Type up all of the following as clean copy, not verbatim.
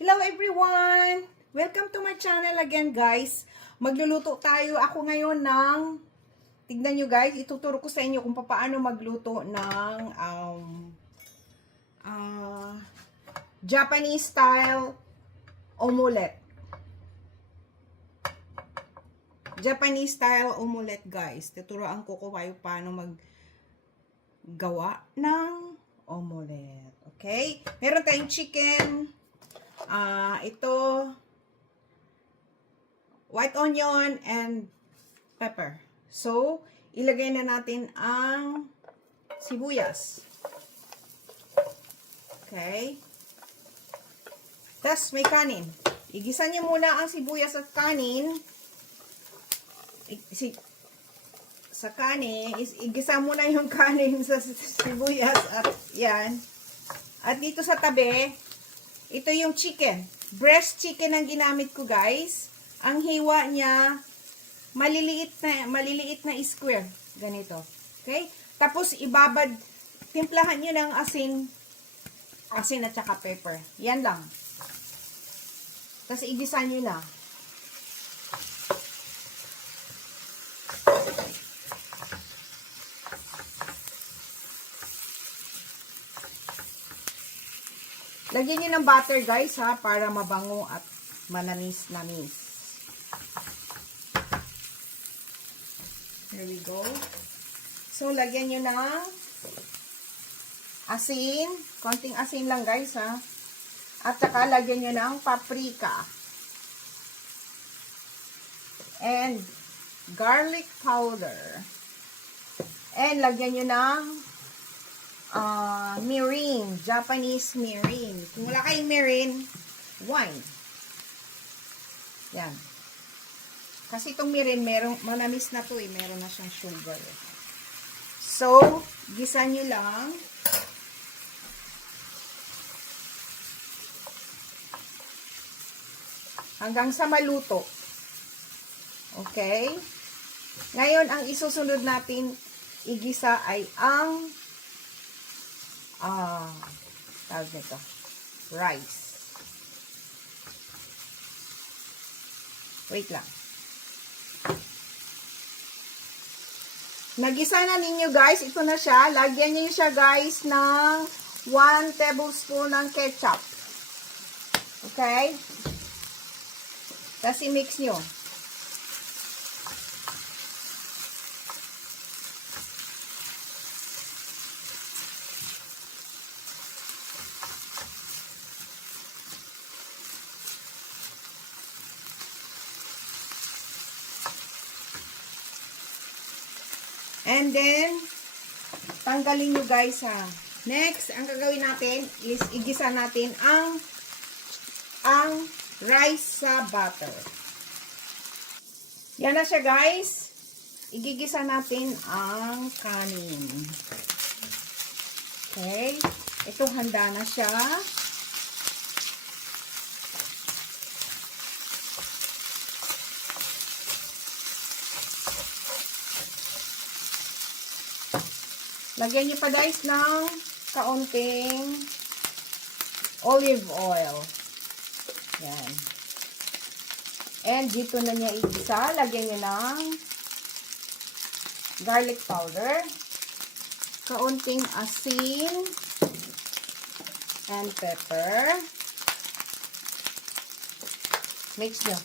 Hello everyone! Welcome to my channel again guys. Magluluto tayo. Ako ngayon ng, tignan nyo guys, ituturo ko sa inyo kung paano magluto ng Japanese style omelette. Japanese style omelette guys. Tuturuan ko kayo paano maggawa ng omelette. Okay? Meron tayong chicken. Ito, white onion and pepper. So, ilagay na natin ang sibuyas. Okay. Tapos, may kanin. Igisa niyo muna ang sibuyas at kanin. Sa kanin, igisa muna yung kanin sa sibuyas at yan. At dito sa tabi, ito yung chicken. Breast chicken ang ginamit ko, guys. Ang hiwa niya, maliliit na square. Ganito. Okay? Tapos, timplahan nyo ng asin at saka pepper. Yan lang. Tapos, igisa nyo na. Lagyan nyo ng butter guys ha, para mabango at manamis-namis. There we go. So, lagyan nyo ng asin. Konting asin lang guys ha. At saka lagyan nyo ng paprika. And garlic powder. And lagyan nyo ng mirin, Japanese mirin. Kung wala kayong mirin, wine. Yan. Kasi itong mirin, manamis na to eh. Meron na siyang sugar. So, gisa nyo lang. Hanggang sa maluto. Okay? Ngayon, ang isusunod natin igisa ay ang tawag nito, rice. Wait lang. Nagisa na ninyo guys, ito na siya. Lagyan niyo siya guys ng 1 tablespoon ng ketchup. Okay? Tapos i-mix nyo. And then, tanggalin nyo guys ha. Next, ang gagawin natin is igisa natin ang rice sa butter. Yan na siya guys. Igigisa natin ang kanin. Okay. Ito handa na siya. Lagyan niyo pa guys ng kaunting olive oil. Yan. And dito na niya igisa. Lagyan niyo ng garlic powder. Kaunting asin. And pepper. Mix niyo.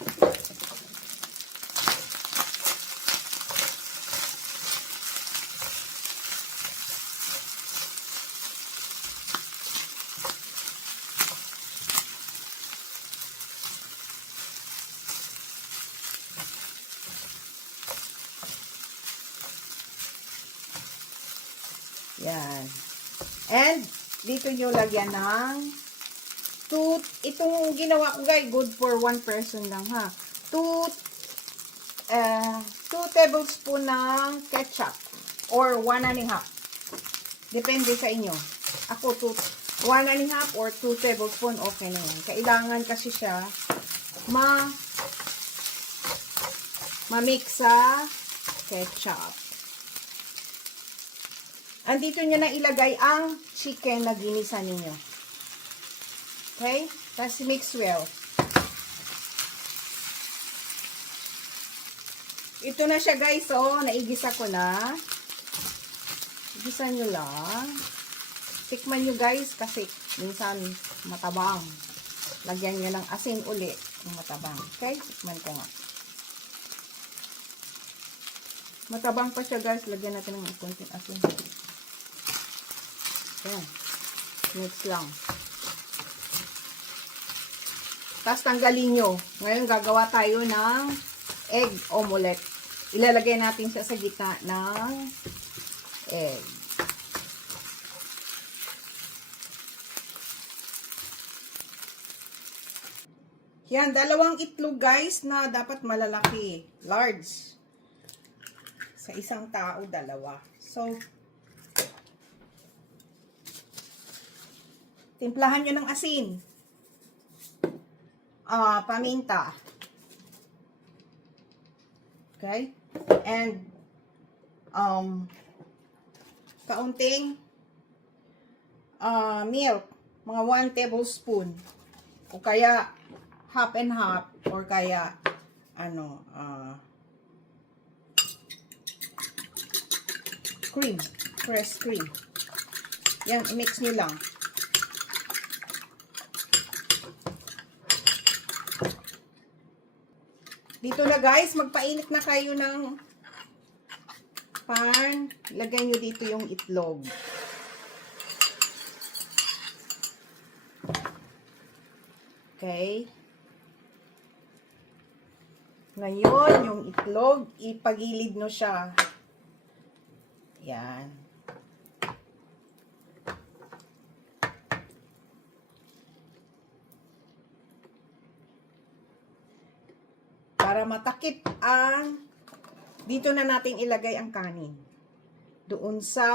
Yan. And, dito nyo lagyan ng itong ginawa ko guys, good for 1 person lang ha. 2 tablespoon ng ketchup or 1 1/2. Depende sa inyo. Ako 1 1/2 or 2 tablespoon, okay na yan. Kailangan kasi siya ma-mix sa ketchup. Andito nyo na ilagay ang chicken na ginisa ninyo. Okay? Tapos mix well. Ito na siya guys, oh. Naigisa ko na. Igisa nyo lang. Tikman nyo guys kasi minsan matabang. Lagyan nyo ng asin uli kung matabang. Okay? Tikman ko nga. Matabang pa siya guys. Lagyan natin ng konting asin. Ayan. Mix lang. Tapos tanggalin nyo. Ngayon gagawa tayo ng egg omelette. Ilalagay natin siya sa gitna ng egg. Yan, dalawang itlog guys na dapat malalaki. Large. Sa isang tao, dalawa. So, timplahan nyo ng asin. Paminta. Okay? And, kaunting milk. Mga 1 tablespoon. O kaya, half and half. Or kaya, cream. Fresh cream. Yan, i-mix nyo lang. Dito na guys, magpainit na kayo ng pan. Lagay nyo dito yung itlog. Okay. Ngayon, yung itlog, ipagilid nyo siya. Yan. Para matakip ang, dito na natin ilagay ang kanin. Doon sa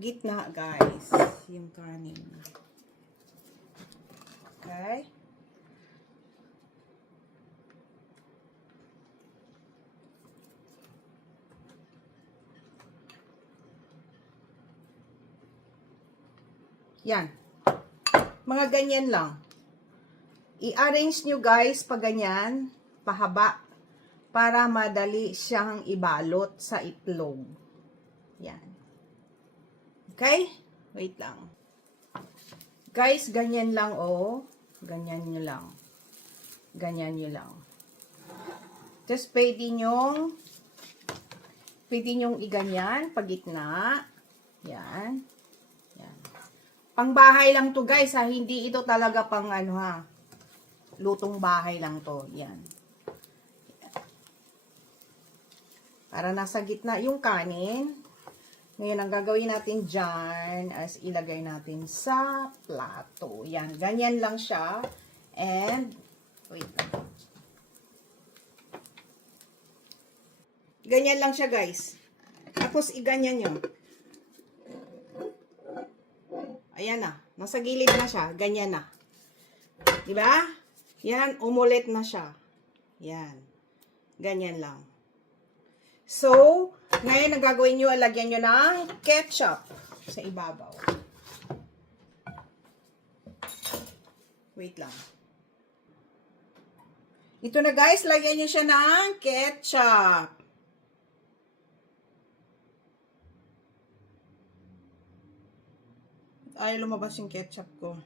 gitna, guys. Yung kanin. Okay? Yan. Mga ganyan lang. I-arrange nyo guys pa ganyan, pahaba, para madali siyang ibalot sa itlog. Yan. Okay? Wait lang. Guys, ganyan lang oh. Ganyan nyo lang. Ganyan nyo lang. Just pwede nyong iganyan, pagitna. Yan. Yan. Pangbahay lang to guys ha. Hindi ito talaga pang ano ha. Lutong bahay lang to. Yan. Para nasa gitna yung kanin. Ngayon, ang gagawin natin dyan as ilagay natin sa plato. Yan. Ganyan lang siya. And, wait lang. Ganyan lang siya, guys. Tapos, iganyan nyo. Ayan na. Nasa gilid na siya. Ganyan na. Diba? Yan. Umulit na siya. Yan. Ganyan lang. So, ngayon, ang gagawin nyo, lagyan nyo ng ketchup sa ibabaw. Wait lang. Ito na guys, lagyan nyo siya ng ketchup. Ay, lumabas yung ketchup ko.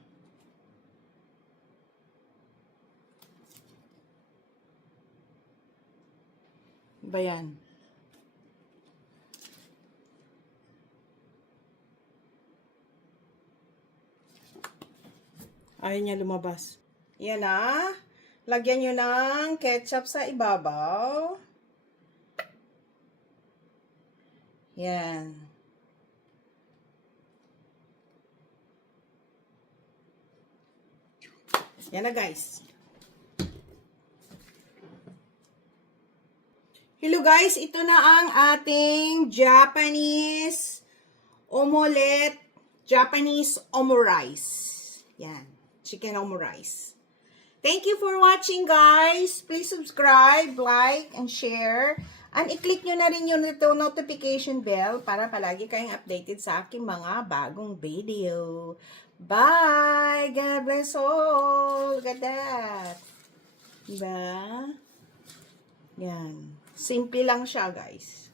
Ba yan? Ayaw niya lumabas. Yan na. Lagyan nyo ng ketchup sa ibabaw. Yan. Yan na guys. Hello guys, ito na ang ating Japanese omelette, Japanese omurice. Yan. Chicken omurice. Thank you for watching, guys. Please subscribe, like, and share. And i-click nyo na rin yung notification bell para palagi kayong updated sa aking mga bagong video. Bye! God bless all! Look at that! Diba? Yan. Simple lang siya, guys.